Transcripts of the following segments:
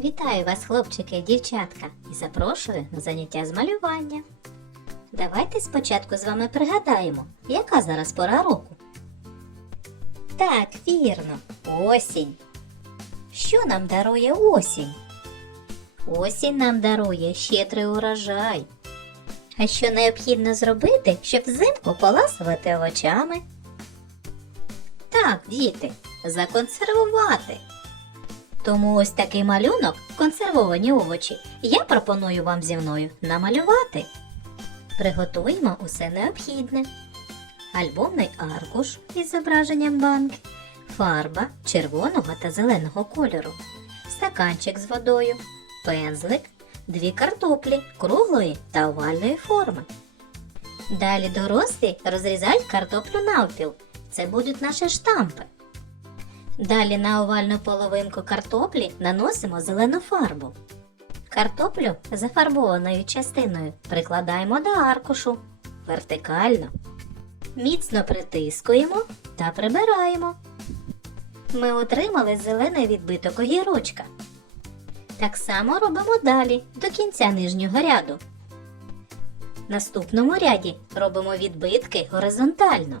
Вітаю вас, хлопчики і дівчатка, і запрошую на заняття з малювання. Давайте спочатку з вами пригадаємо, яка зараз пора року. Так, вірно, осінь. Що нам дарує осінь? Осінь нам дарує щедрий урожай. А що необхідно зробити, щоб взимку поласувати овочами? Так, діти, законсервувати. Тому ось такий малюнок, консервовані овочі, я пропоную вам зі мною намалювати. Приготуємо усе необхідне. Альбомний аркуш із зображенням банки, фарба червоного та зеленого кольору, стаканчик з водою, пензлик, дві картоплі круглої та овальної форми. Далі дорослі розрізають картоплю навпіл. Це будуть наші штампи. Далі на овальну половинку картоплі наносимо зелену фарбу. Картоплю зафарбованою частиною прикладаємо до аркушу вертикально. Міцно притискуємо та прибираємо. Ми отримали зелений відбиток огірочка. Так само робимо далі до кінця нижнього ряду. Наступному ряді робимо відбитки горизонтально.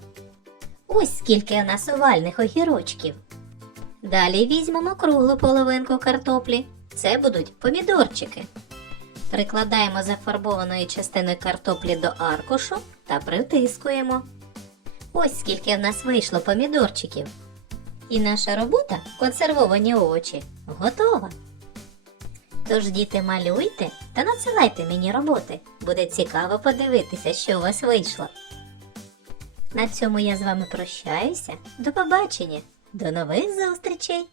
Ось скільки у нас овальних огірочків. Далі візьмемо круглу половинку картоплі. Це будуть помідорчики. Прикладаємо зафарбованої частини картоплі до аркушу та притискуємо. Ось скільки в нас вийшло помідорчиків. І наша робота консервовані овочі готова. Тож, діти, малюйте та надсилайте мені роботи. Буде цікаво подивитися, що у вас вийшло. На цьому я з вами прощаюся. До побачення. До нових зустрічей!